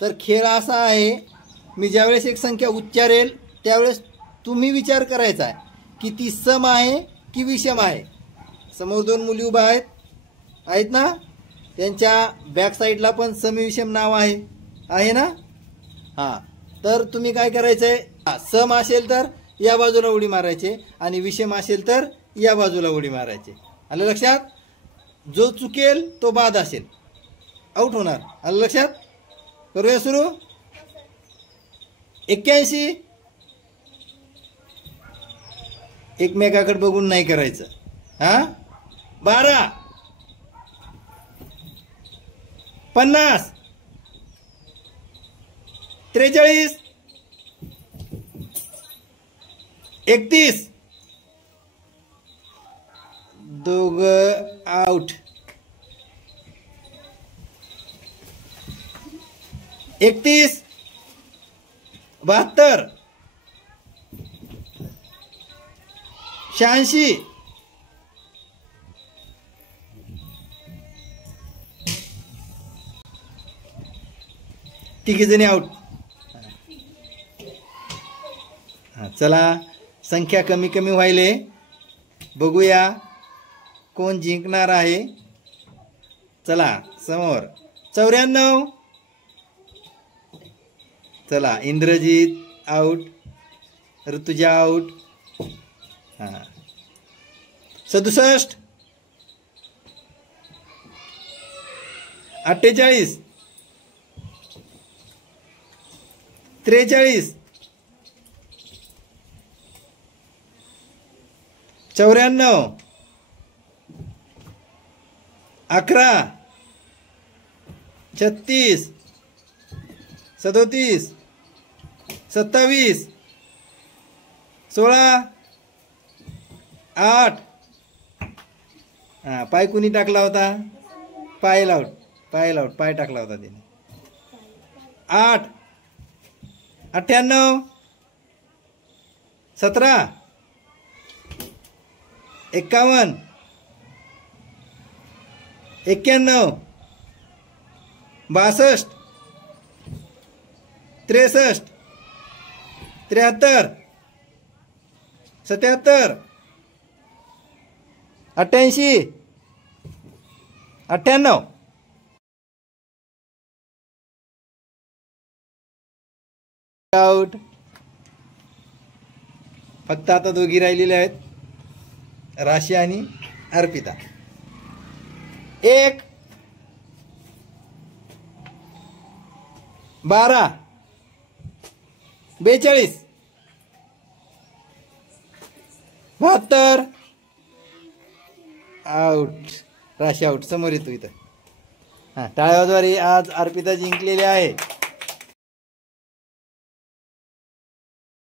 तर खेळ असा आहे, मी ज्यावेळेस एक संख्या उच्चारेल त्यावेळेस तुम्ही विचार करायचा आहे की ती सम आहे की विषम आहे. समोर दोन मुली उभा आहेत ना, त्यांच्या बॅक साईडला पण सम विषम नाव आहे ना. हां, तर तुम्ही काय करायचंय, सम असेल तर या बाजूला उडी मारायचे आणि विषम असेल तर या बाजूला उडी मारायचे. आलं लक्षात? जो चुकेल तो बाद असेल, आउट होणार. आलं लक्षात? करूया सुरू. 81. एकमेकाकडे बघून नाही करायचं. 12. 50. 43. 31. दोघं आउट. 31. 72. 86. 3 जणी आउट. चला, संख्या कमी कमी व्हायले, बघूया कोण जिंकणार आहे. चला समोर 94. चला, इंद्रजीत आउट, ऋतुजा आउट. 67. 48. 43. 94. 11. 36. 37. 27. 16. 8. पाय कुणी टाकला होता? पाय आउट. पाय टाकला होता त्याने. 8. 98. 17. 51. 91. 62. 63. 73. 77. 88. 98. आउट. फक्त आता दोघी राहिलेले आहेत, राशी आणि अर्पिता. 1. 12. 42. 72. आउट. राशी आउट. समोर येतो इथं. टाळ्याद्वारे आज अर्पिता जिंकलेली आहे.